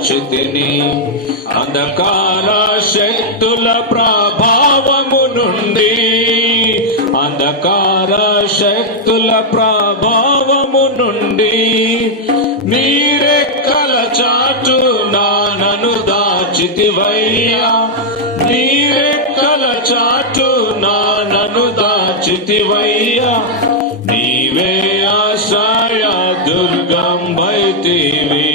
దాచితిని. అంధకార శక్తుల ప్రభావము నుండి, అంధకార శక్తుల ప్రభావము నుండి నీరెక్కల చాటున నన్ను దాచితివయ్యా. నీరెక్కల చాటున నన్ను దాచితివయ్యా. నీవే ఆశ్రయ దుర్గం వైతివి,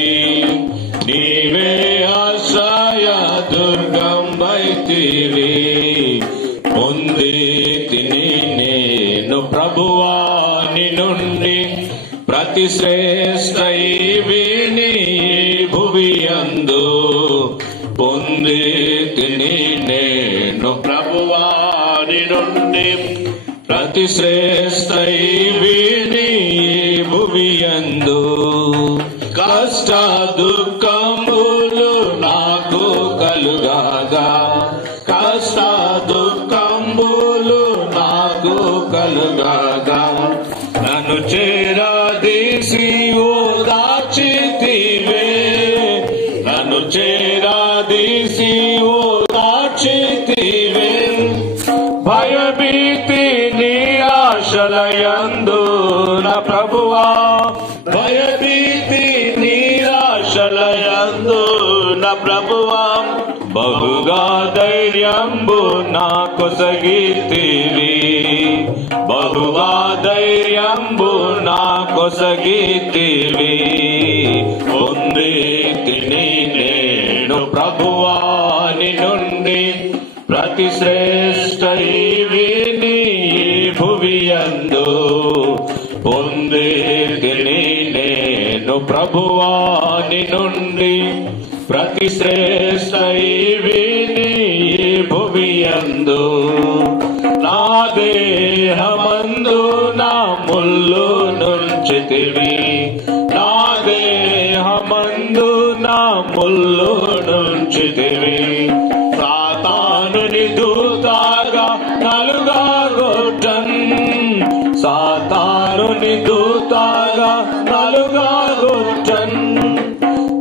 నీవే ఆశ్రయ దుర్గం వైతివి. పొందితిని నేను ప్రభువాని నుండి ప్రతి శ్రేష్ఠ ఈవిని భువి యందు. పొందితిని నేను ప్రభువాని నుండి ప్రతి శ్రేష్ఠ ఈవిని భువి యందు. కష్ట దుఃఖములు నాకు కలుగాగా, కష్ట దుఃఖములు నాకు కలుగాగా నన్ను చేరదీసి ఓదార్చితివే. నన్ను చేరదీసి ఓదార్చితివే. భయభీతి నిరాశలయందు నా ప్రభువా, భయభీతి నిరాశలయందు నా ప్రభువా. బహుగా ధైర్యంబు నా కొసగితివి, బహుగా ధైర్యంబు నా కొసగితివి. పొందితిని నేను ప్రభువాని నుండి ప్రతి శ్రేష్ఠ ఈవిని భువి యందు. పొందితిని నేను ప్రభువాని నుండి ప్రతి శ్రేష్ఠ ఈవిని భువి యందు. నా దేహమందు నా ముళ్ళు నుంచితివి, నా దేహమందు నా ముళ్ళు నుంచితివి. సాతానుని దూతగా నలుగాగొట్టన్, సాతానుని దూతగా నలుగాగొట్టన్.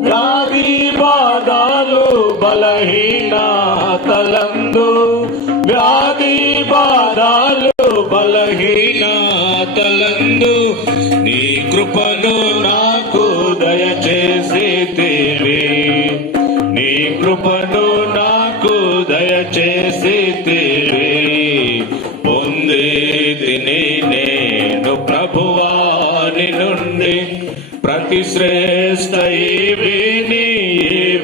వ్యాధి బాధలు బలహీనతలందు, వ్యాధి బాధలు బలహీనతలందు నీ కృపను నాకు దయచేసితివి, నీ కృపను నాకు దయచేసితివి. పొందితిని నేను ప్రభువాని నుండి ప్రతి శ్రేష్ఠ ఈవిని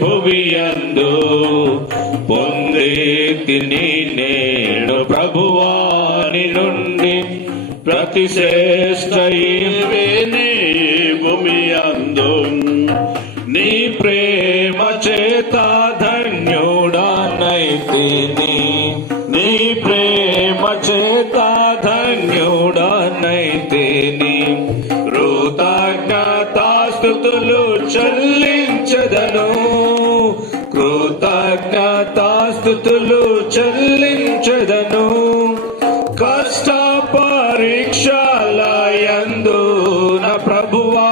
భువి యందు. పొందితిని నేను ప్రభువాని నుండి ప్రతి శ్రేష్ఠ ఈవిని భువి యందు. నీ ప్రేమ చేత ధన్యుడనైతిని, నీ ప్రేమ చేత ధన్యుడనైతిని. కృతజ్ఞతాస్తుతులు చెల్లించదను, కృతజ్ఞతాస్తుతులు చెల్లించదను. కష్ట పరీక్షలయందు నా ప్రభువా,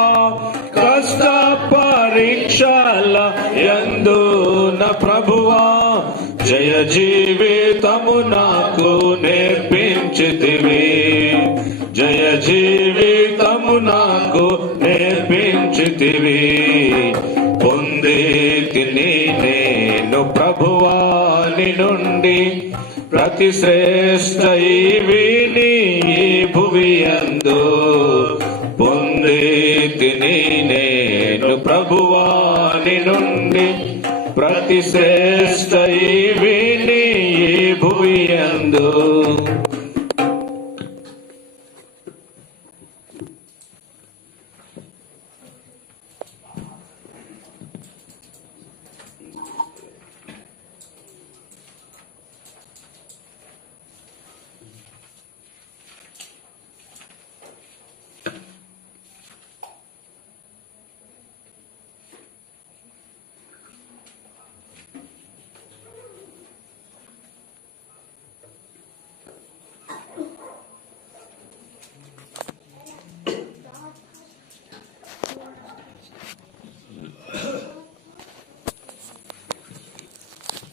కష్ట పరీక్షలయందు నా ప్రభువా. జయ జీవితము నాకు నేర్పించితివి, జయ జీవితము నాకు నేర్పించితివి. పొందితిని నేను ప్రభువాని నుండి ప్రతి శ్రేష్ఠ ఈవిని భువి యందు. పొందితిని నేను ప్రభువాని నుండి ప్రతి శ్రేష్ఠ ఈవిని భువి యందు.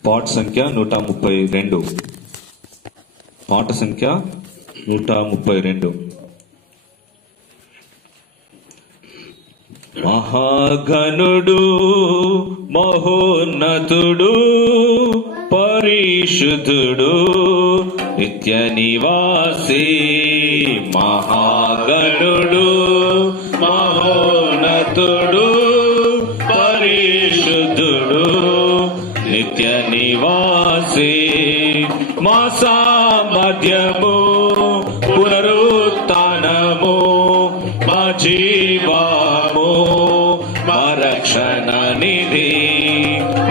పాట సంఖ్య 132. పాట సంఖ్య 132. మహాగణుడు మహోన్నతుడు పరిశుద్ధుడు నిత్య నివాసి. మహాగణుడు మహోన్నతుడు పరిశుద్ధుడు నిత్య నివాసి. మా సామర్థ్యము పునరుత్థానము మా జీవము మా రక్షణ నిధి.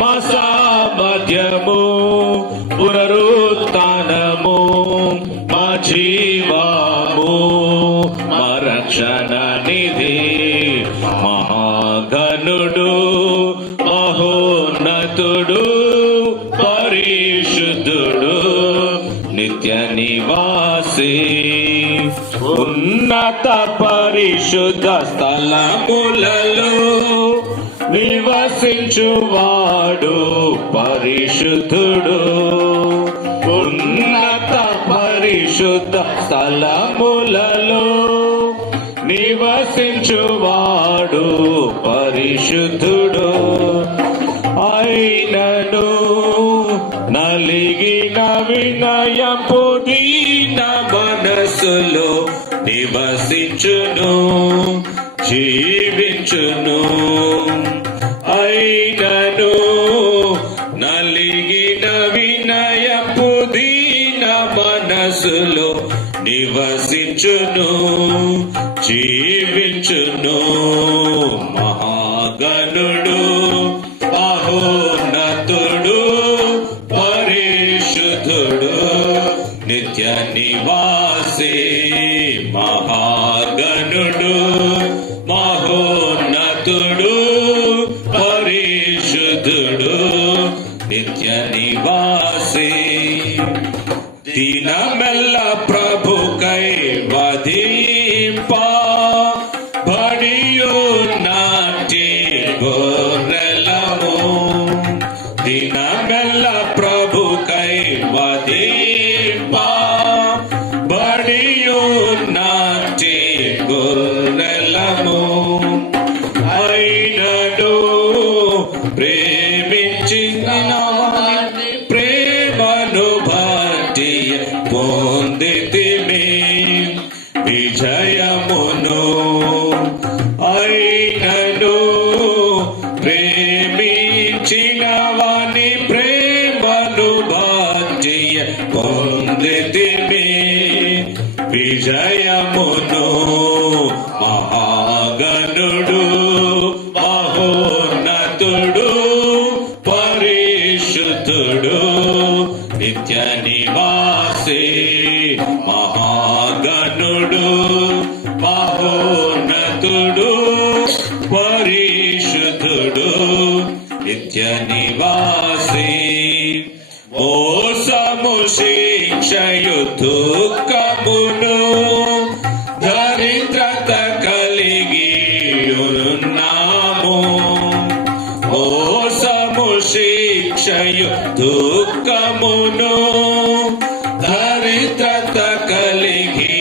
మా సామర్థ్యము పునరుత్థానము మా జీవము మా రక్షణ నిధి. మహాగణుడు మహోన్నతుడు పరిశుద్ధుడు నిత్య నివాసి. ఉన్నత పరిశుద్ధ స్థలములలో నివసించువాడు పరిశుద్ధుడు. ఉన్నత పరిశుద్ధ స్థలములలో నివసించువాడు పరిశుద్ధుడు. అయినను నలిగిన వినయపు దీన మనసులో నివసించును జీవించును. అయినను నలిగిన వినయపు దీన మనసులో నివసించును జీవించును. మహాగణుడు మహోన్నతుడు పరిశుద్ధుడు నిత్య నివాసి. మహాగణుడు మహోన్నతుడు పరిశుద్ధుడు నిత్య నివాసి. దినమెల్ల ప్రభుకై వధింప బడియున్నట్టి గొర్రెలము. దినమెల్ల ప్రభుకై వధింప బడియున్నట్టి గొర్రెలము. అయినను ప్రేమించిన ప్రేమను బట్టి పొందితిమి విజయమును. అయినను ప్రేమించిన వాని ప్రేమను బట్టి పొందితిమి విజయమును. మహాగణుడు మహోన్నతుడు పరిశుద్ధుడు నిత్య నివాసి. మహాగణుడు మహోన్నతుడు పరిశుద్ధుడు నిత్య నివాసి. మోసము శిక్షయు దుఃఖమును దరిద్రత కలిగి ఉన్నాము. మోసము శిక్షయు దుఃఖమును దరిద్రత కలిగి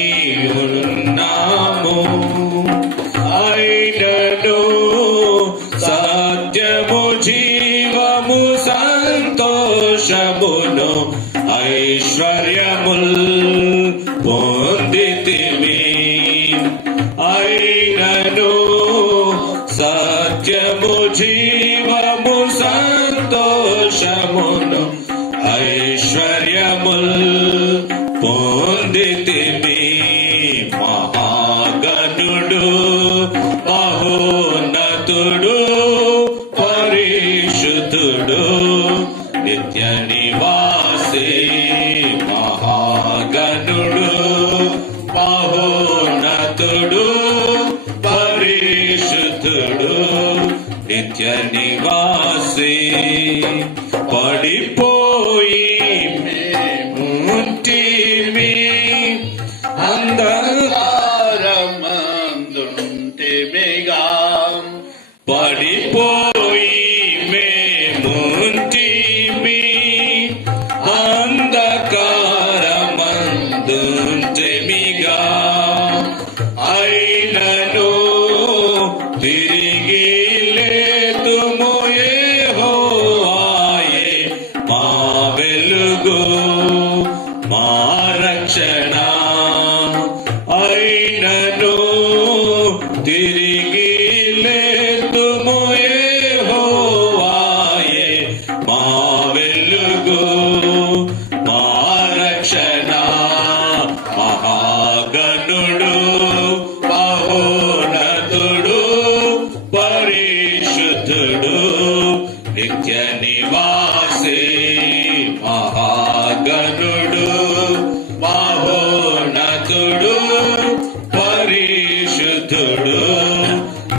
ఉన్నాము. అయినను సత్యము జీవము సంతోషమును ఐశ్వర్యముల్ పొందితిమి. అయినను సత్యము జీవము సంతోషమును ఐశ్వర్యముల్ పొందితిమి. మహాగణుడు మహోన్నతుడు పరిశుద్ధుడు నిత్య నివాసి. మహాగణుడు మహోన్నతుడు పరిశుద్ధుడు నిత్య నివాసి. పడిపోయి ముంటిమి అంధకారమందుంటిమిగా. పడిపోయి మేముంటిమి నిత్య నివాసి మహాగణుడు మహోన్నతుడు పరిశుద్ధుడు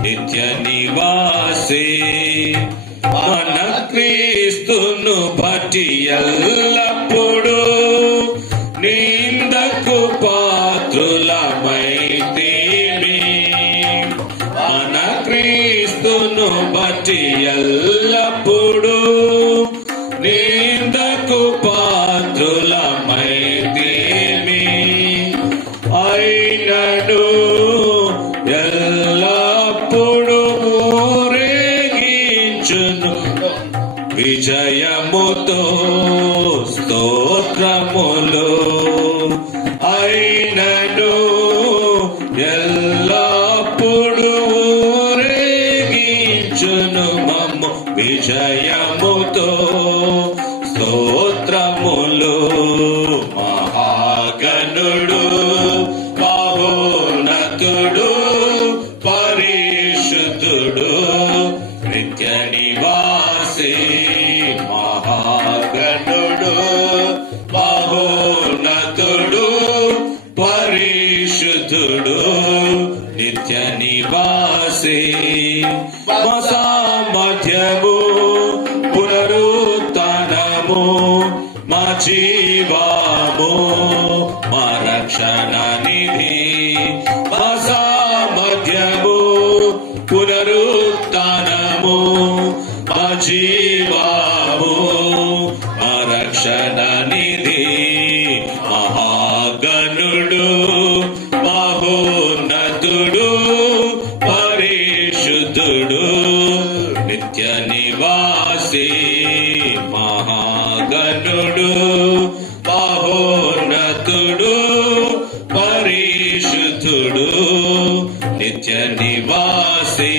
నిత్య నివాసి మన క్రీస్తును బట్టి ఎల్లప్పుడూ నిందకు పాత్రులమైతిమి మన క్రీస్తును బట్టి ఎల్లప్పుడూ నిందకు పాత్రులమైతిమి అయినను ఎల్లప్పుడూ ఊరేగించును విజయముతో స్తోత్రములు అయినను ఎల్లప్పుడూ ఊరేగించును మమ్ము విజయముతో స్తోత్రములు మహాగణుడు మహోన్నతుడు పరిశుద్ధుడు నిత్య నివాసి మహాగణుడు మహోన్నతుడు పరిశుద్ధుడు నిత్య నివాసి సామర్థ్యము పునరుత్థానము మా జీవము మా రక్షణ నిధి మా సామర్థ్యము పునరుత్థానము మా జీవము మా రక్షణ నిధి మహాగణుడు మహోన్నతుడు పరిశుద్ధుడు నిత్య నివాసి మహాగణుడు మహోన్నతుడు పరిశుద్ధుడు నిత్య నివాసి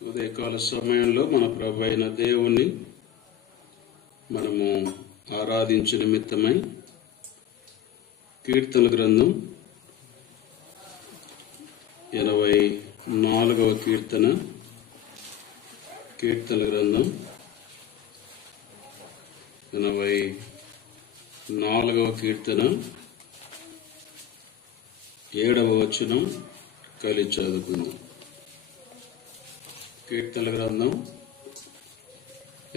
ఉదయకాల సమయంలో మన ప్రభు అయిన దేవుణ్ణి మనము ఆరాధించు నిమిత్తమై కీర్తన గ్రంథం 84వ కీర్తన గ్రంథం 84వ కీర్తన 7వ వచనం కలిసి చదువుకుందాం. కీర్తన గ్రంథం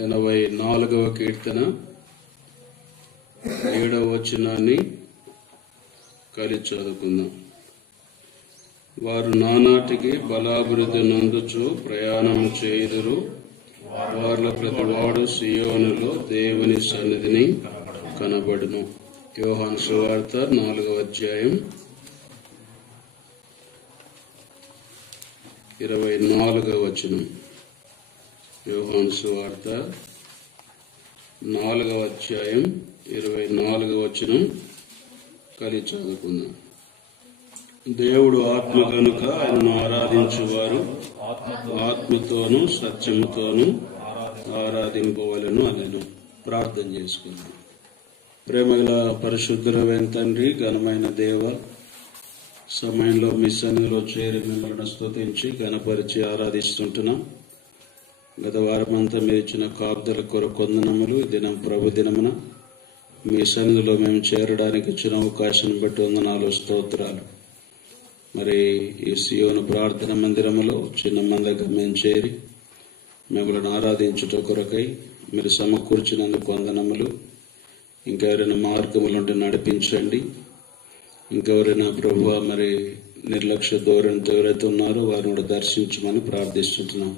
84వ కీర్తన 7వ వచనాన్ని కలిసి చదువుకుందాం. వారు నానాటికి బలాభివృద్ధి నందుచు ప్రయాణం చేయుదురు. వార్ల ప్రతివాడు సియోనులో దేవుని సన్నిధిని కనబడును. యోహాను సువార్త 4వ అధ్యాయం 24వ వచనం. యోహాను సువార్త 4వ అధ్యాయం 24వ వచనం కలిసి చదువుకుందాం. దేవుడు ఆత్మ కనుక ఆయనను ఆరాధించువారు ఆత్మతోనూ సత్యముతోనూ ఆరాధింపవలెను అనెను. ప్రార్థన చేసుకుందాం. ప్రేమగల పరిశుద్ధులైన తండ్రి, ఘనమైన దేవ, సమయంలో మీ సన్నిధిలో చేరి మిమ్మల్ని స్తుతించి ఘనపరిచి ఆరాధిస్తుంటున్నాం. గత వారమంతా మీరు ఇచ్చిన కాపుదల కొరకు వందనములు. దినం ప్రభు దినమున మీ సన్నిధిలో మేము చేరడానికి ఇచ్చిన అవకాశం బట్టి వందనాలు, స్తోత్రాలు. మరి ఈ సియోను ప్రార్థన మందిరములో చిన్న మందగా మేము చేరి మిమ్మల్ని ఆరాధించుట కొరకై మీరు సమకూర్చినందుకు వందనములు. ఇంకెవరైనా మార్గములు ఉంటే నడిపించండి. ఇంకెవరైనా ప్రభువా మరి నిర్లక్ష్య ధోరణితో ఎవరైతే ఉన్నారో వారిని కూడా దర్శించమని ప్రార్థిస్తుంటున్నాం.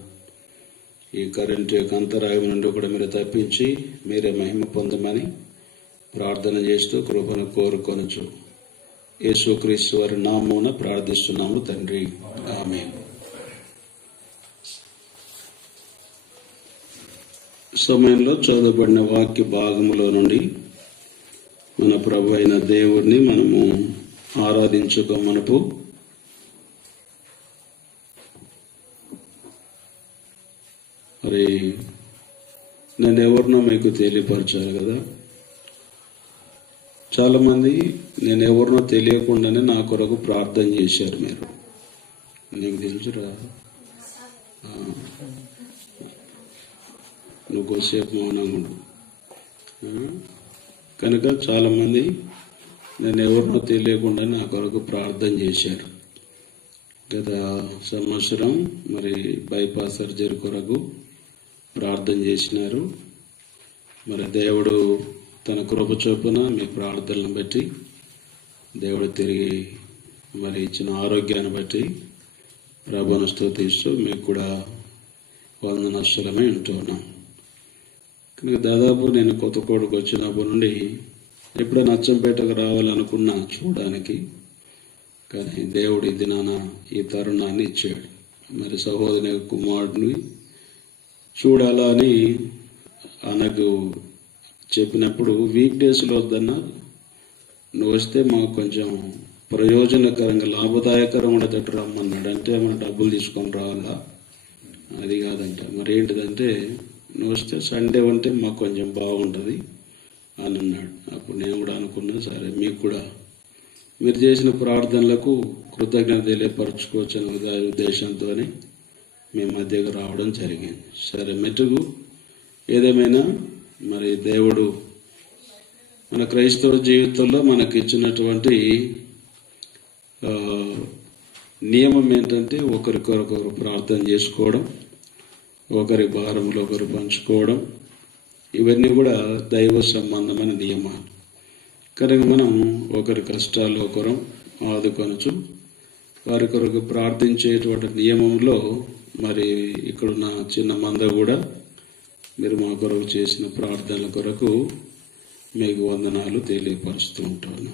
ఈ కరెంటు యొక్క అంతరాయం నుండి కూడా మీరు తప్పించి మీరే మహిమ పొందమని ప్రార్థన చేస్తూ కృపను కోరుకొనచ్చు. యేసుక్రీస్తు వారి నామమున ప్రార్థిస్తున్నాము తండ్రి, ఆమేన్. సమయంలో చదవబడిన వాక్య భాగములో నుండి మన ప్రభు అయిన దేవుడిని మనము ఆరాధించుకోమనుపు మరి నేను ఎవరినో మీకు తెలియపరచాలి కదా. చాలా మంది నేను ఎవరినో తెలియకుండానే నా కొరకు ప్రార్థన చేశారు. మీరు నీకు తెలుసురా, నువ్వు కొద్దిసేపు మౌనంగా ఉండు. కనుక చాలా మంది నేను ఎవరినో తెలియకుండా నా కొరకు ప్రార్థన చేశారు. గత సంవత్సరం మరి బైపాస్ సర్జరీ కొరకు ప్రార్థన చేసినారు. మరి దేవుడు తన కృప చొప్పున మీ ప్రార్థనలను బట్టి దేవుడు తిరిగి మరి ఇచ్చిన ఆరోగ్యాన్ని బట్టి ప్రభువును స్తుతిస్తూ మీకు కూడా వందనస్తులమై ఉంటున్నాం. కనుక దాదాపు నేను కొత్తకోటకు వచ్చినప్పటి నుండి ఎప్పుడైనా అచ్చంపేటకు రావాలనుకున్నా చూడడానికి, కానీ దేవుడు ఈ దినాన ఈ తరుణాన్ని ఇచ్చాడు. మరి సహోదరి కుమారుడిని చూడాలా అని ఆయనకు చెప్పినప్పుడు వీక్ డేస్లో వద్దన్నా, నువ్వు వస్తే మాకు కొంచెం ప్రయోజనకరంగా లాభదాయకరం ఉండేటట్టు రమ్మన్నాడు. అంటే మనం డబ్బులు తీసుకొని రావాలా, అది కాదంట. మరి ఏంటిదంటే నువ్వు వస్తే సండే ఉంటే మాకు కొంచెం బాగుంటుంది అని అన్నాడు. అప్పుడు నేను కూడా అనుకున్నా, సరే మీకు కూడా మీరు చేసిన ప్రార్థనలకు కృతజ్ఞత తెలియపరచుకోవచ్చు అనే ఉద్దేశంతో మీ మధ్యకు రావడం జరిగింది. సరే మెట్టుకు ఏదేమైనా మరి దేవుడు మన క్రైస్తవ జీవితంలో మనకి ఇచ్చినటువంటి నియమం ఏంటంటే ఒకరికొరొకరు ప్రార్థన చేసుకోవడం, ఒకరి భారములు ఒకరు పంచుకోవడం, ఇవన్నీ కూడా దైవ సంబంధమైన నియమాలు. కనుక మనం ఒకరి కష్టాలు ఒకరు ఆదుకొనచ్చు, వారి కొరకు ప్రార్థించేటువంటి నియమంలో మరి ఇక్కడున్న చిన్న మంద కూడా మీరు మా కొరకు చేసిన ప్రార్థనల కొరకు మీకు వందనాలు తెలియపరుస్తూ ఉంటాను.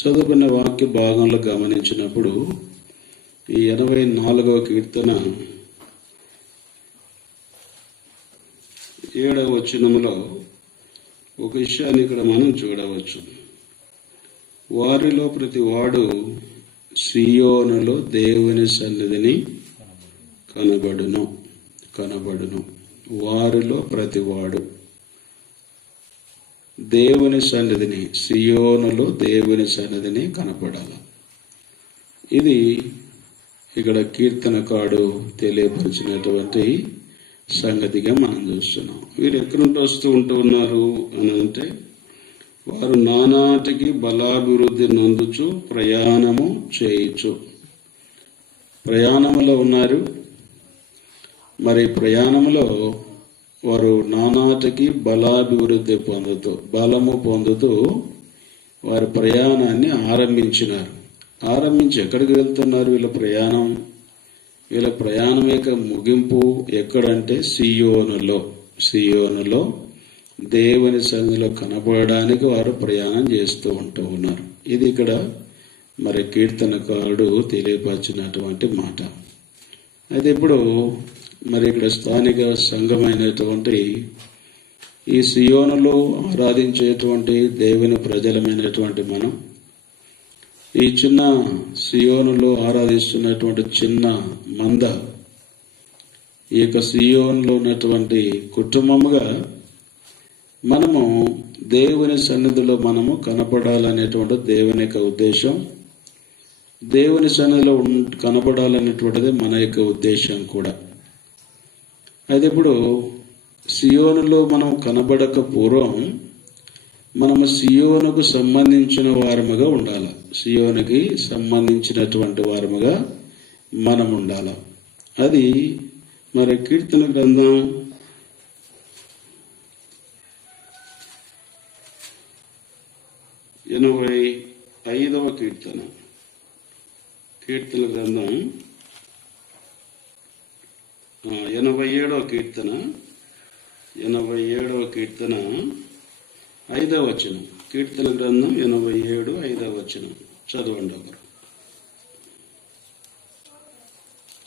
చదువుకున్న వాక్య భాగంలో గమనించినప్పుడు ఈ 84వ కీర్తన 7వ వచనములో ఒక విషయాన్ని ఇక్కడ మనం చూడవచ్చు. వారిలో ప్రతి వాడు సియోనులో దేవుని సన్నిధిని కనబడును. వారిలో ప్రతివాడు దేవుని సన్నిధిని, సియోనులో దేవుని సన్నిధిని కనపడాలి. ఇది ఇక్కడ కీర్తనకాడు తెలియపరిచినటువంటి సంగతిగా మనం చూస్తున్నాం. వీరు ఎక్కడి నుండి వస్తూ ఉన్నారు అని అంటే, వారు నానాటికి బలాభివృద్ధి నొందుచు ప్రయాణము చేయొచ్చు. ప్రయాణములో ఉన్నారు. మరి ప్రయాణంలో వారు నానాటికి బలాభివృద్ధి పొందుతూ, బలము పొందుతూ వారి ప్రయాణాన్ని ఆరంభించినారు. ఆరంభించి ఎక్కడికి వెళ్తున్నారు? వీళ్ళ ప్రయాణం యొక్క ముగింపు ఎక్కడంటే సియోనులో దేవుని సన్నిధిలో కనబడడానికి వారు ప్రయాణం చేస్తూ ఉన్నారు. ఇది ఇక్కడ మరి కీర్తనకారుడు తెలియపరిచినటువంటి మాట. అయితే ఇప్పుడు మరి ఇక్కడ స్థానిక సంఘమైనటువంటి ఈ సియోనులో ఆరాధించేటువంటి దేవుని ప్రజలమైనటువంటి మనం ఈ చిన్న సియోనులో ఆరాధిస్తున్నటువంటి చిన్న మంద ఈ యొక్క సియోనులో ఉన్నటువంటి కుటుంబముగా మనము దేవుని సన్నిధిలో మనము కనపడాలనేటువంటి దేవుని యొక్క ఉద్దేశం. దేవుని సన్నిధిలో కనపడాలనేటువంటిది మన యొక్క ఉద్దేశం కూడా. అయితే ఇప్పుడు సియోనులో మనం కనబడక పూర్వం మనము సియోనుకు సంబంధించిన వారముగా ఉండాలి. సియోనుకి సంబంధించినటువంటి వారముగా మనం ఉండాలి. అది మరి కీర్తన గ్రంథం 85వ కీర్తన, కీర్తన గ్రంథం 87వ కీర్తన, 87వ కీర్తన 5వ వచనం. కీర్తన గ్రంథం 87 5వ వచనం చదవండి ఒకరు.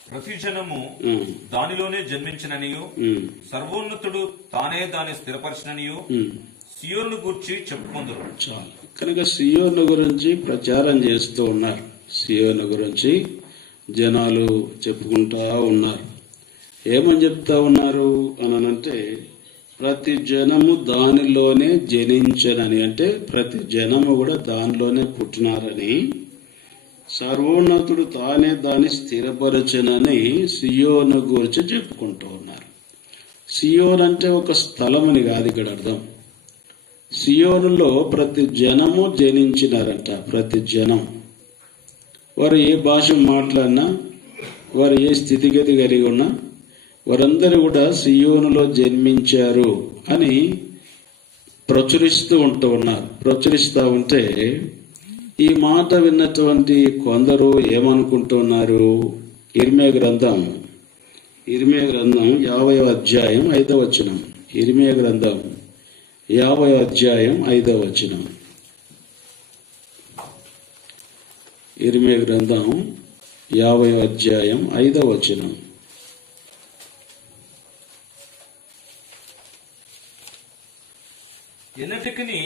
ప్రతి జనము దానిలోనే జన్మించిననియు, సర్వోన్నతుడు తానే దాన్ని స్థిరపరచిననియు సియోను గూర్చి చెప్పుకుందరు. చాలు. కనుక సియోను గురించి ప్రచారం చేస్తూ ఉన్నారు. సియోను గురించి జనాలు చెప్పుకుంటా ఉన్నారు. ఏమని చెప్తా ఉన్నారు అనంటే, ప్రతి జనము దానిలోనే జనించనని, అంటే ప్రతి జనము కూడా దానిలోనే పుట్టినారని, సర్వోన్నతుడు తానే దాన్ని స్థిరపరచనని సియోను గురించి చెప్పుకుంటూ ఉన్నారు. సియోన్ అంటే ఒక స్థలమని కాదు ఇక్కడ అర్థం. సియోనులో ప్రతి జనము జనించినారంట. ప్రతి జనం, వారు ఏ భాష మాట్లాడినా, వారు ఏ స్థితిగతి కలిగి ఉన్నా, వారందరూ కూడా సియోనులో జన్మించారు అని ప్రచురిస్తూ ఉన్నారు. ప్రచురిస్తూ ఉంటే ఈ మాట విన్నటువంటి కొందరు ఏమనుకుంటున్నారు? ఇర్మియా గ్రంథం 50వ అధ్యాయం 5వ వచనం. ఇర్మియా గ్రంథం 50వ అధ్యాయం 5వ వచనం. ఇర్మియా గ్రంథం 50వ అధ్యాయం 5వ వచనం. ఎన్నటికిని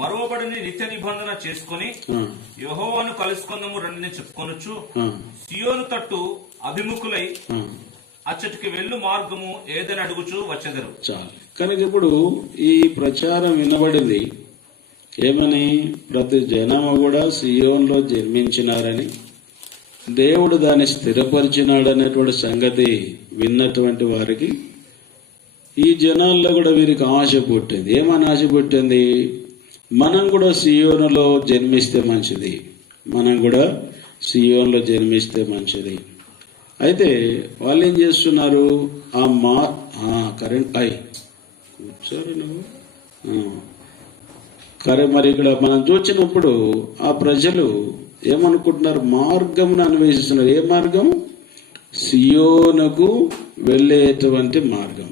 మరువబడిని నిత్య నిబంధన చేసుకుని యెహోవాను కలుసుకుందాము రండిని చెప్పుకొనొచ్చు. సియోను తట్టు అభిముఖులై అచ్చటికి వెళ్ళు మార్గము ఏదని అడుగుచూ వచ్చెదరు. చాలు. కనుక ఇప్పుడు ఈ ప్రచారం వినబడింది. ఏమని? ప్రతి జనము కూడా సియోన్లో జన్మించినారని, దేవుడు దాన్ని స్థిరపరిచినాడు అనేటువంటి సంగతి విన్నటువంటి వారికి, ఈ జనాల్లో కూడా వీరికి ఆశ పుట్టింది. ఏమని ఆశ పుట్టింది? మనం కూడా సియోనులో జన్మిస్తే మంచిది, మనం కూడా సియోన్లో జన్మిస్తే మంచిది. అయితే వాళ్ళు ఏం చేస్తున్నారు? కరెంట్ కూర్చోరు నువ్వు మరి ఇక్కడ మనం చూసినప్పుడు ఆ ప్రజలు ఏమనుకుంటున్నారు? మార్గమును అన్వేషిస్తున్నారు. ఏ మార్గం? సియోనుకు వెళ్ళేటువంటి మార్గం.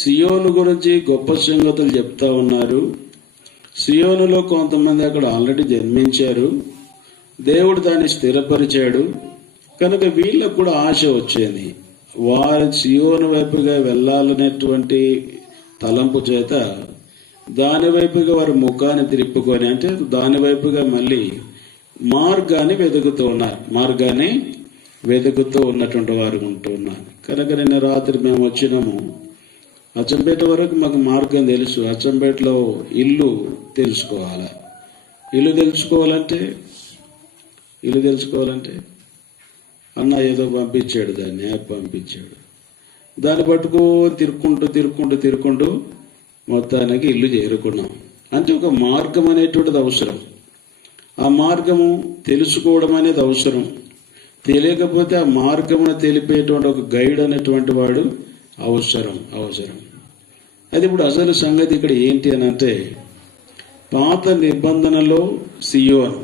సియోను గురించి గొప్ప సంగతులు చెప్తా ఉన్నారు. సియోనులో కొంతమంది అక్కడ ఆల్రెడీ జన్మించారు, దేవుడు దాన్ని స్థిరపరిచాడు. కనుక వీళ్ళకు కూడా ఆశ వచ్చింది. వారు సియోను వైపుగా వెళ్ళాలనేటువంటి తలంపు చేత దాని వైపుగా వారు ముఖాన్ని తిప్పుకొని, అంటే దాని వైపుగా మళ్ళీ మార్గాన్ని వెతుకుతూ ఉన్నటువంటి వారు ఉంటున్నారు. కనుక నిన్న రాత్రి మేము వచ్చినాము. అచ్చంపేట వరకు మాకు మార్గం తెలుసు. అచ్చంపేటలో ఇల్లు తెలుసుకోవాలి. ఇల్లు తెలుసుకోవాలంటే అన్న ఏదో పంపించాడు, దాన్ని యాప్ పంపించాడు. దాన్ని పట్టుకో తిరుక్కుంటూ మొత్తానికి ఇల్లు చేరుకున్నాం. అంటే ఒక మార్గం అనేటువంటిది అవసరం. ఆ మార్గము తెలుసుకోవడం అనేది అవసరం. తెలియకపోతే ఆ మార్గమును తెలిపేటువంటి ఒక గైడ్ అనేటువంటి వాడు అవసరం. అయితే ఇప్పుడు అసలు సంగతి ఇక్కడ ఏంటి అని అంటే, పాత నిబంధనలో సియోను,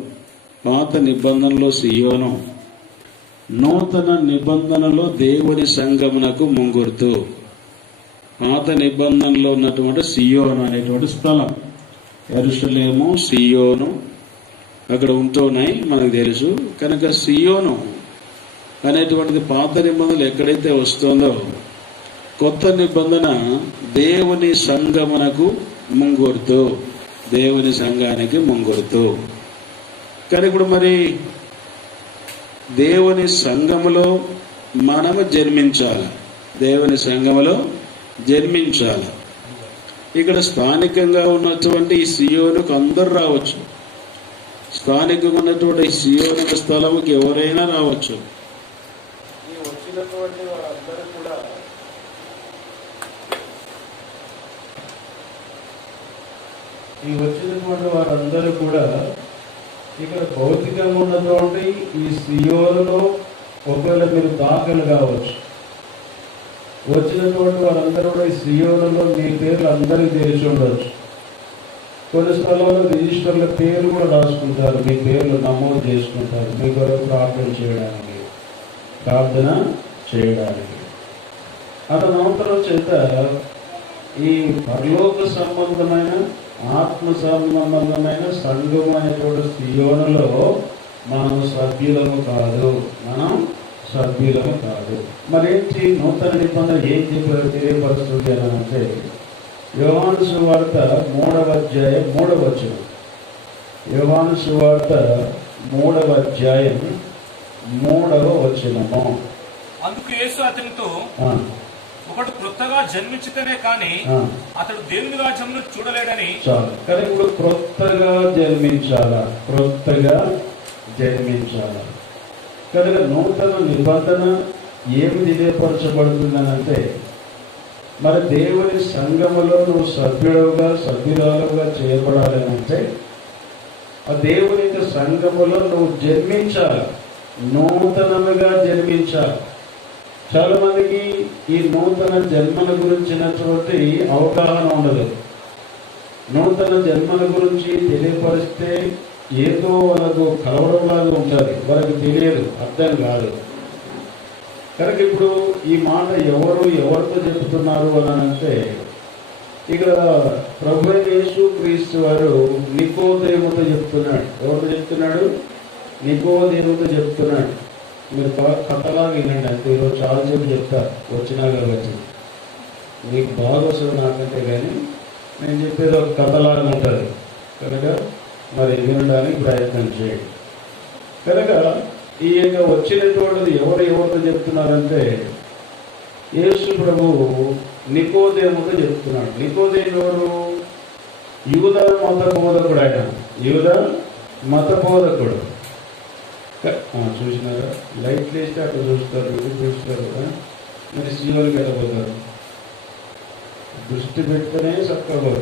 నూతన నిబంధనలో దేవుని సంగమునకు ముంగుర్తు. పాత నిబంధనలో ఉన్నటువంటి సియోను అనేటువంటి స్థలం, యెరూషలేము, సియోను అక్కడ ఉంటున్నాయి మనకు తెలుసు. కనుక సియోను అనేటువంటిది పాత నిబంధనలు ఎక్కడైతే వస్తుందో, కొత్త నిబంధన దేవుని సంగమునకు ముంగుర్తు, దేవుని సంఘానికి ముంగుర్తు. కానీ ఇప్పుడు మరి దేవుని సంఘములో మనము జన్మించాలి. ఇక్కడ స్థానికంగా ఉన్నటువంటి ఈ సియోనుకు అందరు రావచ్చు. స్థానికంగా ఉన్నటువంటి ఈ సియోను స్థలముకి ఎవరైనా రావచ్చు. వచ్చినటువంటి వారందరూ కూడా ఇక్కడ భౌతికంగా ఉన్నటువంటి ఈ సియోనులో ఒకవేళ మీరు దాఖలు కావచ్చు. వచ్చినటువంటి వారందరూ కూడా ఈ సియోనులో మీ పేర్లు అందరికీ తెలిసి ఉండొచ్చు. కొన్ని స్థలాల్లో రిజిస్టర్ల పేరు కూడా రాసుకుంటారు, మీ పేర్లు నమోదు చేసుకుంటారు మీ కొరకు ప్రార్థన చేయడానికి. అతని అవసరం చేత ఈ పరలోక సంబంధమైన ఆత్మ సంబంధమైన సంఘమైనటువంటి సియోనులో మనం సభ్యులము కాదు. మరేంటి నూతన నిబంధన ఏం చెప్పారు తెలియపరుస్తుంది అని అంటే, యోహాను సువార్త 3వ అధ్యాయం 3వ వచనం. యోహాను సువార్త 3వ అధ్యాయం 3వ వచనము. అందుకు యేసు అతనితో, ఒకడు క్రొత్తగా జన్మించితేనే కానీ అతడు దేవుని రాజ్యమును చూడలేడని. చాలు. కానీ ఇప్పుడు క్రొత్తగా జన్మించాలా. కనుక నూతన నిబంధన ఏమి తెలియపరచబడుతుందనంటే, మరి దేవుని సంఘములో నువ్వు సభ్యురాలుగా చేయబడాలి అంటే ఆ దేవుని యొక్క సంఘములో నువ్వు జన్మించాలి, నూతనముగా జన్మించాలి. చాలా మందికి ఈ నూతన జన్మల గురించినటువంటి అవగాహన ఉండదు. నూతన జన్మల గురించి తెలియపరిస్తే ఏదో వాళ్ళకు కలవడంలాగా ఉంటుంది, వాళ్ళకి తెలియదు, అర్థం కాదు. కనుక ఇప్పుడు ఈ మాట ఎవరితో చెప్తున్నారు అని అంటే, ఇక్కడ ప్రభు యేసు క్రీస్తు వారు నికోదేముతో చెప్తున్నాడు. ఎవరితో చెప్తున్నాడు? నికోదేముతో చెప్తున్నాడు. మీరు కథలాగా వినండి, అంటే ఈరోజు చాలా సేపు చెప్తారు వచ్చినా కాబట్టి మీకు బాగా వస్తుంది నాకంటే, కానీ నేను చెప్పేది ఒక కథలాగా ఉంటుంది కనుక మరి వినడానికి ప్రయత్నం చేయండి. కనుక ఈ యొక్క వచ్చినటువంటిది ఎవరితో చెప్తున్నారంటే, యేసు ప్రభువు నికోదేముతో చెప్తున్నాడు. నికోదేము ఎవరు? యూదా మత బోధకుడు. ఆయన యూదా మత బోధకుడు. చూసినారా? లైట్ వేస్తే అక్కడ చూస్తారు, ఇది చూస్తారు, మరి సీఓలు వెళ్ళిపోతారు. దృష్టి పెడితేనే చక్కగా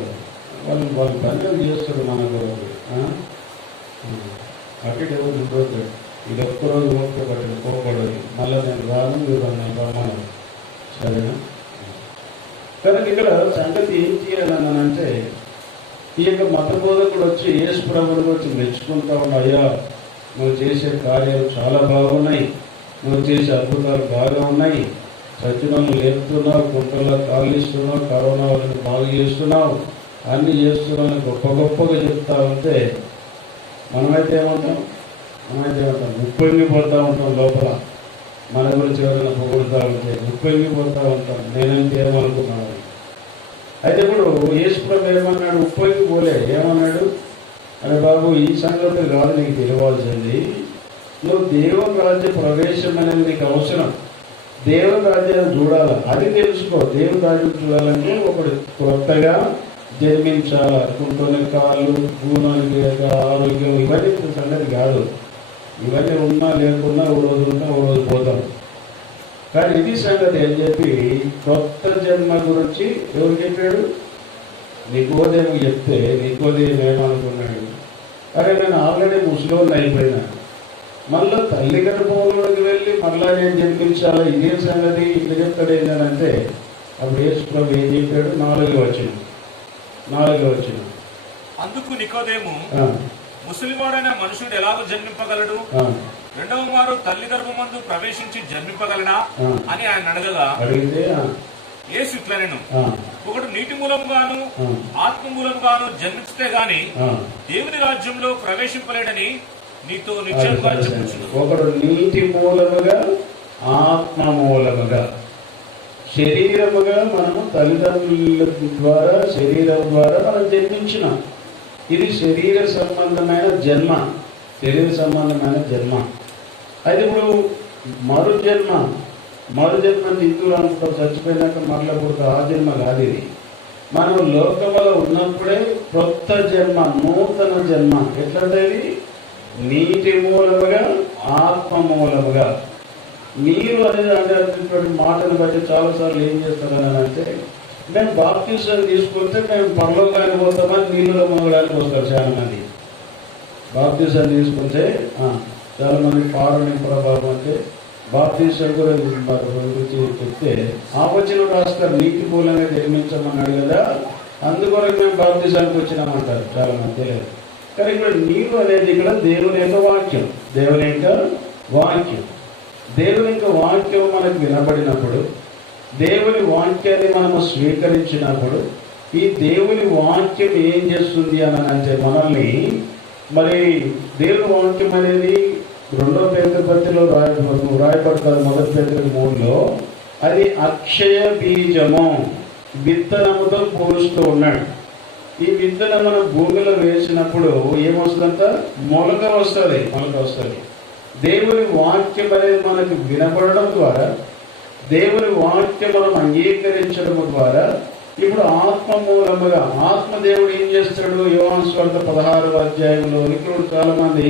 వాళ్ళు పనులు చేస్తారు మన కొరకు. అటు ఎవరు ఉండొద్దు, ఇది ఒక్కరోజు ఓపిక పట్టండి, పోకూడదు. మళ్ళీ నేను రాను, మీరు రమ్మను, సరేనా? కనుక ఇక్కడ సంగతి ఏం చేయాలన్నానంటే, ఈ యొక్క మత బోధకుడు వచ్చి యేసు ప్రభువుని వచ్చి మెచ్చుకుంటా ఉన్నా, అయ్యా నువ్వు చేసే కార్యాలు చాలా బాగున్నాయి, నువ్వు చేసే అద్భుతాలు బాగా ఉన్నాయి, సత్యనాలు లేపుతున్నావు, కుంటల్లో కాలిస్తున్నావు, కరోనా వాళ్ళని బాగు చేస్తున్నావు, అన్ని చేస్తున్నావు, గొప్పగా చెప్తా ఉంటే మనమైతే ఏమంటాం? ముప్పొంగిపోతూ ఉంటాం లోపల. మన గురించి ఎవరైనా పొగుడుతూ ఉంటే ముప్పొంగిపోతూ ఉంటాం, నేనంటే ఏమనుకున్నాను. అయితే ఇప్పుడు యేసు ప్రభు ఏమన్నాడు? ఉప్పొంగిపోలే. ఏమన్నాడు? అరే బాబు, ఈ సంగతి కాదు నీకు తెలియవలసింది, నువ్వు దేవుని రాజ్య ప్రవేశం అనేది నీకు అవసరం. దేవుని రాజ్యాన్ని చూడాలి, అది తెలుసుకో. దేవుని రాజ్యం చూడాలంటే ఒకడు కొత్తగా జన్మించాలి. కుంటున్న కాళ్ళు, భూమానికి ఆరోగ్యం, ఇవన్నీ సంగతి కాదు. ఇవన్నీ ఉన్నా లేకున్నా ఓ రోజు ఉన్నా ఓ రోజు పోతాం. కానీ ఇది సంగతి అని చెప్పి కొత్త జన్మ గురించి ఎవరు చెప్పాడు? నికోదేము చెప్తే నికోదేము ఏమనుకున్నాడు? అరే నేను ఆల్రెడీ ముసలోని అయిపోయినా, మళ్ళీ తల్లి గర్భంలోకి వెళ్ళి మళ్ళా నేను జన్మించాలా, ఇదేం సంగతి? ఇట్లా చెప్తాడు ఏంటంటే, అప్పుడు యేసు ప్రభు ఏం చెప్పాడు? 4వ వచనం. అందుకు నికోదేము, ముసలివాడైన మనుషుడు ఎలాగో జన్మింపగలడు? రెండవ మారు తల్లి గర్భమందు ప్రవేశించి జన్మింపగలడా అని ఆయన అడిగితే యేసు ఇట్లనెను, ఒకడు నీటి మూలంగాను ఆత్మ మూలంగాను జన్మించితే గాని దేవుని రాజ్యంలో ప్రవేశింపలేడని నీతో నిశ్చయంగా చెప్పుచున్నాను. ఒకడు నీటి మూలముగా ఆత్మ మూలముగా, శరీరముగా మనము తల్లిదండ్రుల ద్వారా శరీరం ద్వారా మనం జన్మించినాం. ఇది శరీర సంబంధమైన జన్మ. అయితే ఇప్పుడు మరుజన్మ హిందువులు అనుకుంటాం, చచ్చిపోయినాక మరల పుడతా, ఆ జన్మ కాదు ఇది. మనం లోకంలో ఉన్నప్పుడే కొత్త జన్మ, నూతన జన్మ. ఎట్లంటే ఇది నీటి మూలముగా ఆత్మ మూలముగా. నీరు అనేది అనేటువంటి మాటను బట్టి చాలాసార్లు ఏం చేస్తారని అంటే, మేము బాప్టిజం తీసుకుంటే మేము పరలోకానికి పోతామని నీళ్ళలో మునగడానికి వస్తారు చాలా మంది. బాప్టిజం తీసుకుంటే చాలా మంది పాడని ప్రభావం అంటే బాప్తీసం గురించి చెప్తే ఆ వచనం రాస్తారు, నీటి మూలంగా జన్మించమన్నాడు కదా, అందుకొరకు మేము బాప్తీసానికి వచ్చినామంటారు చాలా మంది తెలియదు. కానీ ఇక్కడ నీరు అనేది ఇక్కడ దేవుని యొక్క వాక్యం, దేవుని యొక్క వాక్యం. దేవుని యొక్క వాక్యం మనకు వినబడినప్పుడు, దేవుని వాక్యాన్ని మనము స్వీకరించినప్పుడు, ఈ దేవుని వాక్యం ఏం చేస్తుంది అని అంటే మనల్ని, మరి దేవుని వాక్యం అనేది 2వ పేతురు పత్రికలో రాయబడతారు. 1 పేతురు 3లో అది అక్షయ బీజము, విత్తనముతో పోలుస్తూ ఉన్నాడు. ఈ విత్తనం మనం భూమిలో వేసినప్పుడు ఏమొస్తుందంట? మొలక వస్తుంది. దేవుని వాక్యం అనేది మనకు వినపడడం ద్వారా, దేవుని వాక్యం మనం అంగీకరించడం ద్వారా, ఇప్పుడు ఆత్మ మూలముగా ఆత్మదేవుడు ఏం చేస్తాడు? యోహాను సువార్త 16వ అధ్యాయంలో ఇక్కడ చాలా మంది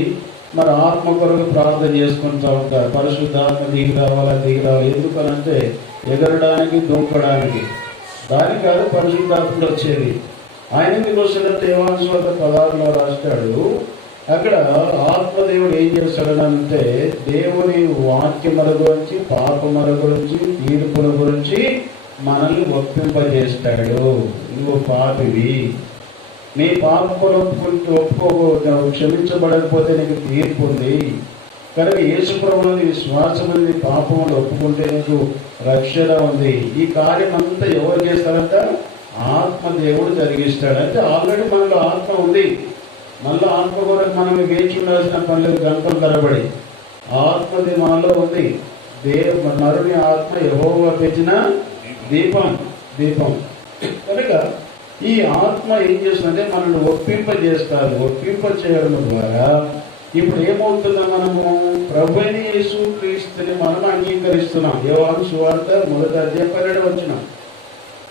మరి ఆత్మ కొరకు ప్రార్థన చేసుకుంటూ ఉంటారు. పరిశుద్ధాత్మ దిగి రావాలి. ఎందుకనంటే ఎగరడానికి, దూకడానికి. దానికి కాదు పరిశుద్ధాత్ముడు వచ్చేది. ఆయన ఎందుకు వస్తుందంటే యోహాను సువార్త 16లో రాస్తాడు. అక్కడ ఆత్మదేవుడు ఏం చేస్తాడనంటే దేవుని వాక్యముల గురించి, పాపముల గురించి, తీర్పుల గురించి మనల్ని ఒప్పింపజేస్తాడు. నువ్వు పాపివి, నీ పాపములు క్షమించబడకపోతే నీకు తీర్పు ఉంది కనుక యేసు ప్రభువుని విశ్వాసం ఉంది, పాపములు ఒప్పుకుంటే నీకు రక్షణ ఉంది. ఈ కార్యం అంతా ఎవరు చేస్తారంట? ఆత్మదేవుడు జరిగిస్తాడు. అంటే ఆల్రెడీ మనలో ఆత్మ ఉంది. మళ్ళీ ఆత్మ కొరకు మనం వేచి ఉండాల్సిన పనులు గంటల తరబడి ఆత్మది మనలో ఉంది. నరుని ఆత్మ యెహోవా పెంచిన దీపం కనుక ఈ ఆత్మ ఏం చేస్తుందంటే మనల్ని ఒప్పింప చేయడం ద్వారా ఇప్పుడు ఏమవుతుందో మనము ప్రభువైన యేసు క్రీస్తుని మనం అంగీకరిస్తున్నాం. యోహాను సువార్త 1వ అధ్యాయం 12వ వచనం.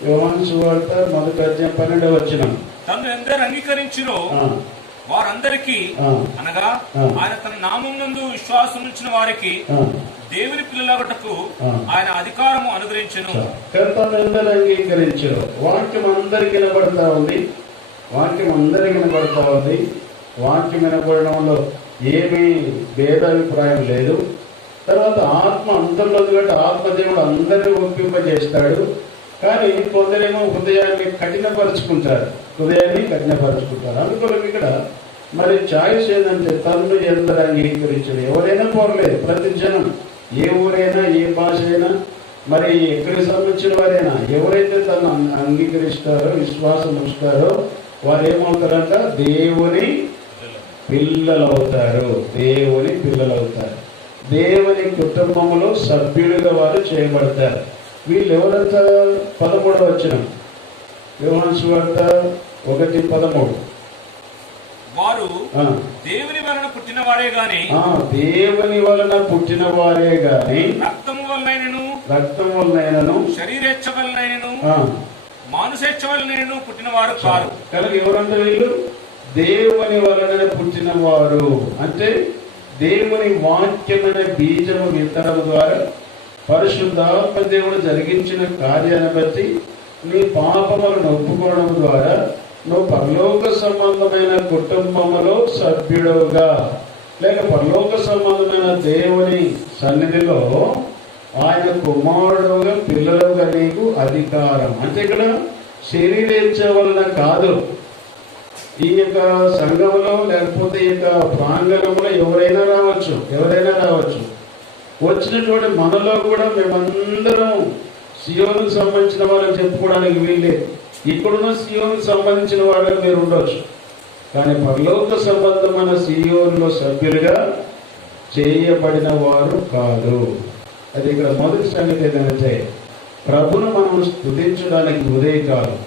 యోహాను సువార్త 1వ అధ్యాయం 12వ వచనం. తను ఎందరు అంగీకరించిరో వారందరికీ, అనగా ఆయన తన నామమునందు విశ్వాసం ఉంచిన వారికి దేవుని పిల్లలగటకు ఆయన అధికారము అనుగ్రహించెను. అందరూ అంగీకరించారు. వాక్యం అందరికి వినబడతా ఉంది. వాక్యం వినబడడంలో ఏమీ భేదాభిప్రాయం లేదు. తర్వాత ఆత్మ అందరిలో కాబట్టి ఆత్మదేవుడు అందరినీ ఒప్పింపజేస్తాడు. కానీ కొందరేమో హృదయాన్ని కఠినపరుచుకుంటారు. అందుకోసం ఇక్కడ మరి చాయిస్ ఏంటంటే తను ఎందరు అంగీకరించడు. ఎవరైనా పోరలేదు. ప్రతి జనం, ఏ ఊరైనా, ఏ భాష అయినా, మరి ఎక్కడికి సంబంధించిన వారైనా ఎవరైతే తను అంగీకరిస్తారో, విశ్వాసం ఉంచుతారో వారు ఏమవుతారంట? దేవుని పిల్లలవుతారు. దేవుని కుటుంబంలో సభ్యులుగా వారు చేయబడతారు. వీళ్ళు ఎవరంతా? 13వ వచనం, యోహాను సువార్త 1:13. వారు దేవుని వలన పుట్టినవారే గాని రక్తము వలనైనను శరీరేచ్ఛ వలనైనను మానుషేచ్ఛ వలనైనను పుట్టినవారు కారు. కనుక ఎవరంటే వీళ్ళు దేవుని వలన పుట్టినవారు. అంటే దేవుని వాక్యమైన బీజము విత్తడం ద్వారా పరిశుద్ధాత్మ దేవుడు జరిగించిన కార్యాన్ని బట్టి నీ పాపములను ఒప్పుకోవడం ద్వారా నువ్వు పరలోక సంబంధమైన కుటుంబములో సభ్యుడుగా, లేక పరలోక సంబంధమైన దేవుని సన్నిధిలో ఆయన కుమారుడుగా, పిల్లలుగా నీకు అధికారం. అంటే ఇక్కడ శరీరేచ్ఛ వలన కాదు. ఈ యొక్క సంఘంలో లేకపోతే ఈ యొక్క ప్రాంగణంలో ఎవరైనా రావచ్చు. వచ్చినటువంటి మనలో కూడా మేమందరం సియోనుకు సంబంధించిన వాళ్ళని చెప్పుకోవడానికి వీళ్ళే. ఇక్కడున్న సియోనుకు సంబంధించిన వాళ్ళని మీరు ఉండొచ్చు, కానీ పరలోక సంబంధమైన సియోనులో సభ్యులుగా చేయబడిన వారు కాదు. అది ఇక్కడ మొదటి సంగతి ఏదంటే ప్రభును మనం స్తుతించడానికి ఉదయకాలం,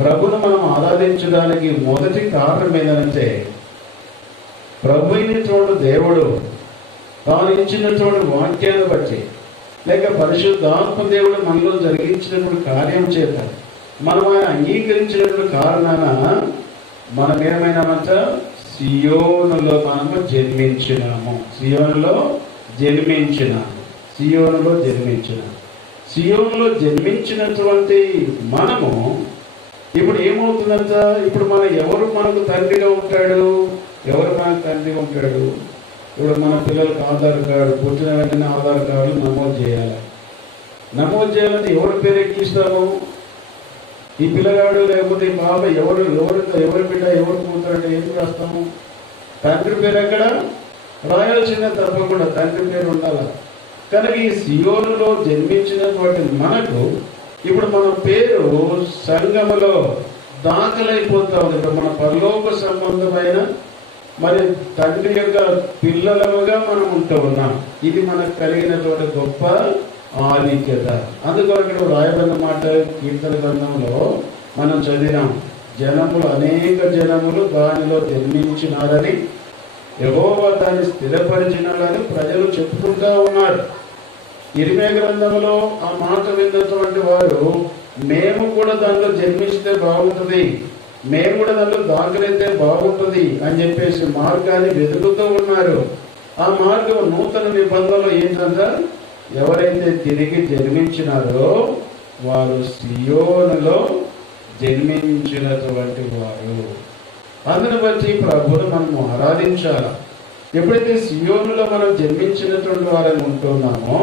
ప్రభును మనం ఆరాధించడానికి మొదటి కారణం ఏదంటే ప్రభు అయినటువంటి దేవుడు తాను ఇచ్చినటువంటి వాక్యాన్ని బట్టి, లేక పరిశుద్ధాత్మ దేవుడు మనలో జరిగించినటువంటి కార్యం చేత మనం ఆయన అంగీకరించినటువంటి కారణాన మనం ఏమైనామంట? సియోనులో మనము జన్మించినాము. సియోనులో జన్మించినటువంటి మనము ఇప్పుడు ఏమవుతుందంట? ఇప్పుడు ఎవరు మనకు తండ్రిగా ఉంటాడు? ఇప్పుడు మన పిల్లలకు ఆధార్ కార్డు పుట్టిన వెంటనే ఆధార్ కార్డు నమోదు చేయాలి. నమోదు చేయాలంటే ఎవరి పేరు ఎక్కిస్తాము? ఈ పిల్లగాడు లేకపోతే ఈ బాబా ఎవరి బిడ్డ ఎవరు కూతురంటే ఏం రాస్తాము? తండ్రి పేరు ఎక్కడ రాయాల్సిందే, తప్పకుండా తండ్రి పేరు ఉండాలి. కనుక ఈ సియోనులో జన్మించినటువంటి మనకు ఇప్పుడు మన పేరు సంఘములో దాఖలైపోతా ఉంది. ఇప్పుడు మన పరలోక సంబంధమైన మరి తండ్రి యొక్క పిల్లలుగా మనం ఉంటూ ఉన్నాం. ఇది మనకు కలిగినటువంటి గొప్ప ఆధిక్యత. అందుకొరకు రాయబడిన మాట కీర్తన గ్రంథంలో మనం చదివినాం, అనేక జనములు దానిలో జన్మించినారని, యెహోవా దాన్ని స్థిరపరిచినాడని ప్రజలు చెప్పుకుంటా ఉన్నారు. ఇర్మియా గ్రంథంలో ఆ మాట విన్నటువంటి వారు మేము కూడా దానిలో జన్మిస్తే బాగుంటుంది, మేము కూడా దానిలో దాఖలైతే బాగుంటుంది అని చెప్పేసి మార్గాన్ని వెతుకుతూ ఉన్నారు. ఆ మార్గం నూతన నిబంధనలో ఏంటంట, ఎవరైతే తిరిగి జన్మించినారో వారు సియోనులో జన్మించినటువంటి వారు. అందుని బట్టి ప్రభువును మనం ఆరాధించాలి. ఎప్పుడైతే సియోనులో మనం జన్మించినటువంటి వారని ఉంటున్నామో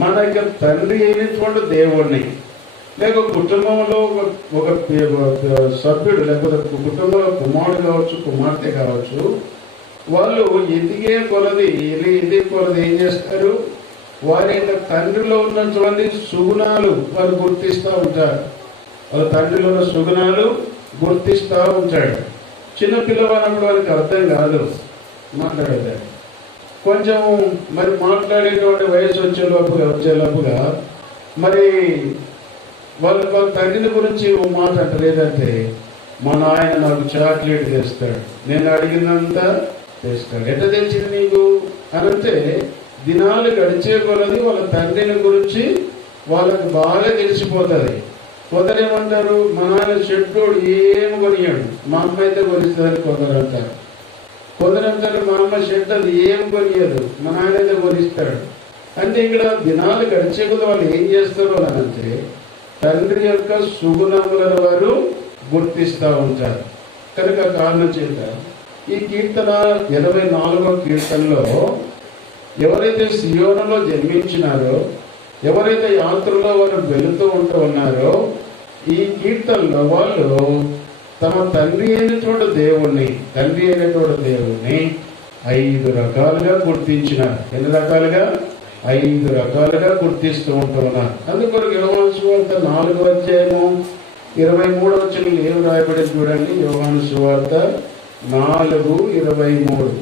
మన యొక్క తండ్రి అయినటువంటి దేవుణ్ణి, లేక కుటుంబంలో ఒక సభ్యుడు, లేకపోతే కుటుంబంలో కుమారుడు కావచ్చు, కుమార్తె కావచ్చు, వాళ్ళు ఎదిగే కొలది ఏం చేస్తారు? వారి యొక్క తండ్రిలో ఉన్నటువంటి సుగుణాలు వాళ్ళు గుర్తిస్తూ ఉంటారు. వాళ్ళ తండ్రిలో ఉన్న సుగుణాలు గుర్తిస్తూ ఉంటాడు. చిన్న పిల్లవాళ్ళప్పుడు వాళ్ళకి అర్థం కాదు మాట్లాడేది. కొంచెం మరి మాట్లాడేటువంటి వయసు వచ్చేలోపుగా మరి వాళ్ళ తండ్రిని గురించి మాట అంటారు. లేదంటే మా నాయన నాకు చాక్లెట్ తెస్తాడు, నేను అడిగినంతా తెస్తాడు. ఎట్లా తెలిసింది నీకు అని అంటే దినాలు గడిచే కొలది వాళ్ళ తండ్రిని గురించి వాళ్ళకి బాగా తెలిసిపోతుంది. కొందరేమంటారు, మా నాన్న చెట్టోడు ఏమి కొనియాడు, మా అమ్మ అయితే కొనిస్తుందని కొందరు అంటారు. కొందరు అంటారు, మా అమ్మ షెడ్ అది ఏం కొనియదు, మా నాన్న అయితే కొనిస్తాడు. అంటే ఇక్కడ దినాలు గడిచే కొద్ది వాళ్ళు ఏం చేస్తారు అని అంటే తండ్రి యొక్క సుగుణములను వారు గుర్తిస్తూ ఉంటారు. కనుక కారణం చేత ఈ కీర్తన 84వ కీర్తనలో ఎవరైతే సియోనులో జన్మించినారో, ఎవరైతే యాత్రలో వారు వెళుతూ ఉంటూ ఉన్నారో, ఈ కీర్తనలో వాళ్ళు తమ తండ్రి అయినటువంటి దేవుణ్ణి 5 రకాలుగా గుర్తించినారు. ఎన్ని రకాలుగా? 5 రకాలుగా గుర్తిస్తూ ఉంటున్నారు. అందుకొరకు యోహాను సువార్త 4వ అధ్యాయము 23వ వచనంలో ఏం రాయబడి చూడండి. యోహాను సువార్త 4:23.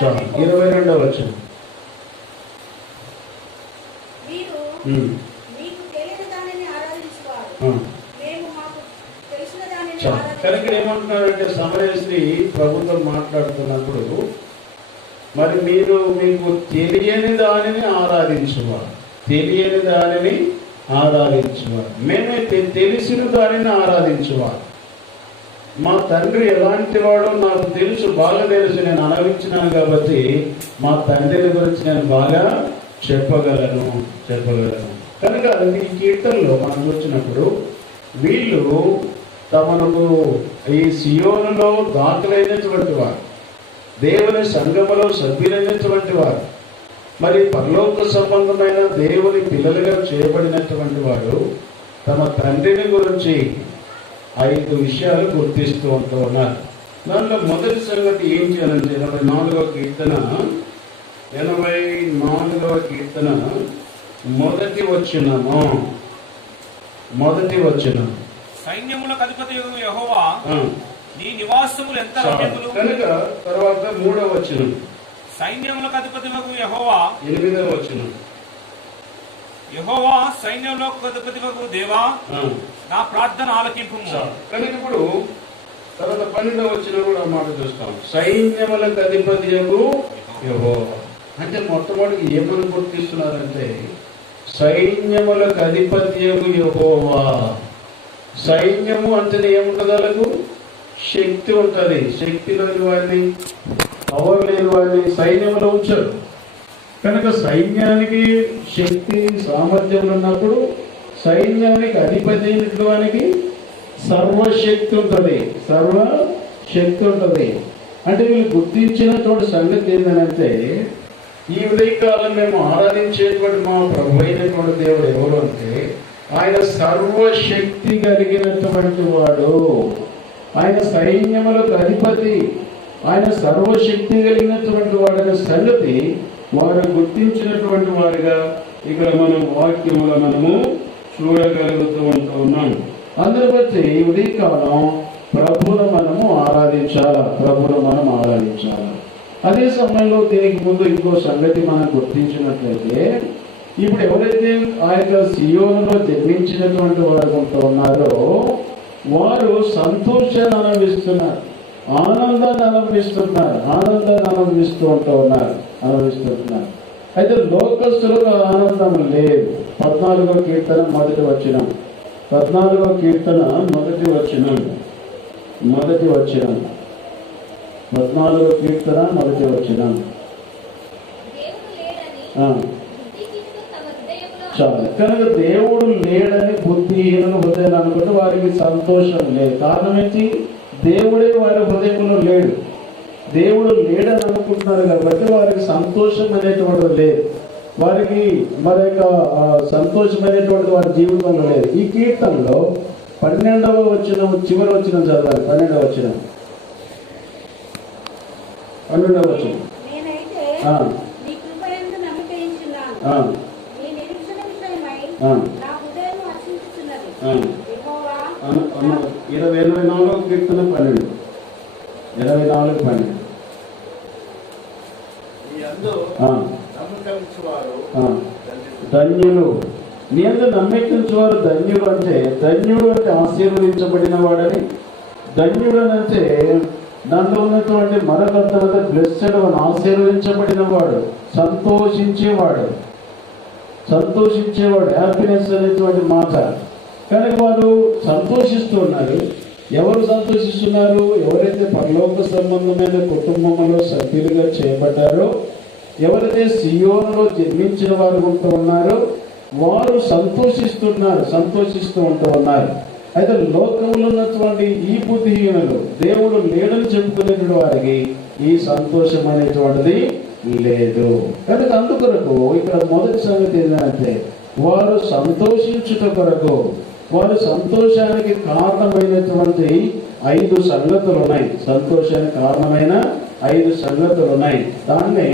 చాలా 22వ వచనం. కనుక ఏమంటున్నారంటే సమరయ స్త్రీ ప్రభుత్వం మాట్లాడుతున్నప్పుడు మరి మీకు తెలియని దానిని ఆరాధించువారు, మేమైతే తెలిసిన దానిని ఆరాధించువారు. మా తండ్రి ఎలాంటి వాడో నాకు తెలుసు, బాగా తెలుసు, నేను అనుభవించినాను కాబట్టి మా తండ్రిని గురించి నేను బాగా చెప్పగలను. కనుక ఈ కీర్తనలో మనం వచ్చినప్పుడు వీళ్ళు తమను ఈ సియోనులో దాఖలైనటువంటి వారు, దేవుని సంఘములో సభ్యులైనటువంటి వారు, మరి పరలోక సంబంధమైన దేవుని పిల్లలుగా చేయబడినటువంటి వారు తమ తండ్రిని గురించి 5 విషయాలు గుర్తిస్తూ ఉంటూ ఉన్నారు. దాంట్లో మొదటి సంగతి ఏం చేయాలంటే 84వ కీర్తన మొదటి వచనం సైన్యములకు అధిపతియగు యెహోవా నీ నివాసములు ఎంత రమ్యములు. కనుక తర్వాత 3వ వచనం సైన్యములకు అధిపతియగు యెహోవా 8వ వచనం యెహోవా సైన్యములకు అధిపతియగు దేవా నా ప్రార్థన ఆలకింపుము. కనుక ఇప్పుడు తర్వాత 12వ వచనం కూడా మాట చూస్తాం. సైన్యములకు అధిపతియగు యెహోవా అంటే మొట్టమొదటి ఏమని గుర్తిస్తున్నారంటే సైన్యములకు అధిపతియగు యెహోవా. సైన్యము అంటే ఏముంటుంది? వాళ్ళకు శక్తి ఉంటుంది. శక్తిలోని వారిని పవర్ లేని వాడిని సైన్యంలో ఉంచాడు. కనుక సైన్యానికి శక్తి సామర్థ్యం ఉన్నప్పుడు సైన్యానికి అధిపతి అయినటువంటి సర్వశక్తి ఉంటుంది, సర్వశక్తి ఉంటుంది. అంటే వీళ్ళు గుర్తించినటువంటి సంగతి ఏంటంటే, ఈ ఉదయకాలం మేము ఆరాధించేటువంటి మా ప్రభు అయినటువంటి దేవుడు ఎవరు అంటే, ఆయన సర్వశక్తి కలిగినటువంటి వాడు, ఆయన సైన్యములకు అధిపతి, ఆయన సర్వశక్తి కలిగినటువంటి వాడనే సంగతి వారు గుర్తించినటువంటి వారిగా ఇక్కడ మనం వాక్యములో మనము చూడగలుగుతూ ఉంటున్నాం. అందరి బట్టి ఉదయకాలం ప్రభువును మనము ఆరాధించాలా, ప్రభువును మనం ఆరాధించాలా. అదే సమయంలో దీనికి ముందు ఇంకో సంగతి మనం గుర్తించినట్లయితే, ఇప్పుడు ఎవరైతే ఆ యొక్క సియోనులో జన్మించినటువంటి వారు ఉంటూ ఉన్నారో వారు సంతోషాన్ని అనుభవిస్తున్నారు, ఆనందాన్ని అనుభవిస్తూ ఉంటున్నారు. అయితే లోకస్తులకు ఆనందం లేదు. 14వ కీర్తన మొదటి వచనం, 14వ కీర్తన మొదటి వచనం, 14వ కీర్తన మొదటి వచనం. చాలు. కనుక దేవుడు లేడని బుద్ధిహీనులు హృదయాలు అనుకుంటే వారికి సంతోషం లేదు. కారణం ఏంటి? దేవుడే వారి హృదయంలో లేడు. దేవుడు లేడని అనుకుంటున్నారు కాబట్టి వారికి సంతోషం అనేటువంటిది లేదు. వారికి మరి యొక్క సంతోషం అనేటువంటిది వారి జీవితంలో లేదు. ఈ కీర్తనలో 12వ వచనం చివరి వచనం చదవాలి. 12వ వచనం ఇరవై 24వ కీర్తన 12, 24:12. ధన్యులు, నీ అందు నమ్మకించువారు ధన్యులు. అంటే ధన్యుడు అంటే ఆశీర్వదించబడిన వాడని, ధన్యుడు అంటే దాంట్లో ఉన్నటువంటి మరొక బ్లెస్సెడ్ అని, ఆశీర్వదించబడిన వాడు, సంతోషించేవాడు, హ్యాపీనెస్ అనేటువంటి మాట. కనుక వారు సంతోషిస్తున్నారు. ఎవరు సంతోషిస్తున్నారు? ఎవరైతే పరలోక సంబంధమైన కుటుంబంలో సభ్యులుగా చేయబడ్డారో, ఎవరైతే సియోనులో జన్మించిన వారు ఉంటూ ఉన్నారో వారు సంతోషిస్తూ ఉంటూ ఉన్నారు. అయితే లోకంలో ఉన్నటువంటి ఈ బుద్ధిహీనులు, దేవుడు లేడని చెప్పుకునేటువంటి వారికి ఈ సంతోషం అనేటువంటిది లేదు. కనుక అందుకొరకు ఇక్కడ మొదటి సంగతి ఏంటంటే, వారు సంతోషించుట కొరకు, వారు సంతోషానికి కారణమైనటువంటి 5 సంగతులు ఉన్నాయి. సంతోషానికి కారణమైన 5 సంగతులు ఉన్నాయి. దాన్ని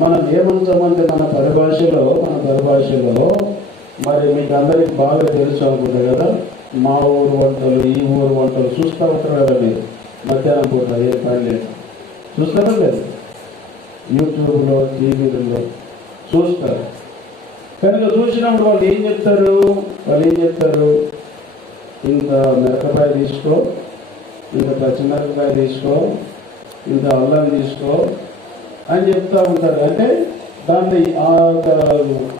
మనం ఏమంటామంటే మన పరిభాషలో మరి మీకు అందరికి బాగా తెలుసు అనుకుంటా కదా, మా ఊరు వంటలు, ఈ ఊరు వంటలు చూస్తూ ఉంటారు కదా మీరు. మధ్యాహ్నం పూట ఏ పని లేదు, చూస్తారా లేదు? యూట్యూబ్లో, టీవీలలో చూస్తారు. కనుక చూసినప్పుడు వాళ్ళు ఏం చెప్తారు? ఇంత మిరపకాయ తీసుకో, ఇంత పచ్చిమిరపకాయ తీసుకో, ఇంత అల్లం తీసుకో అని చెప్తా ఉంటారు. అంటే దాన్ని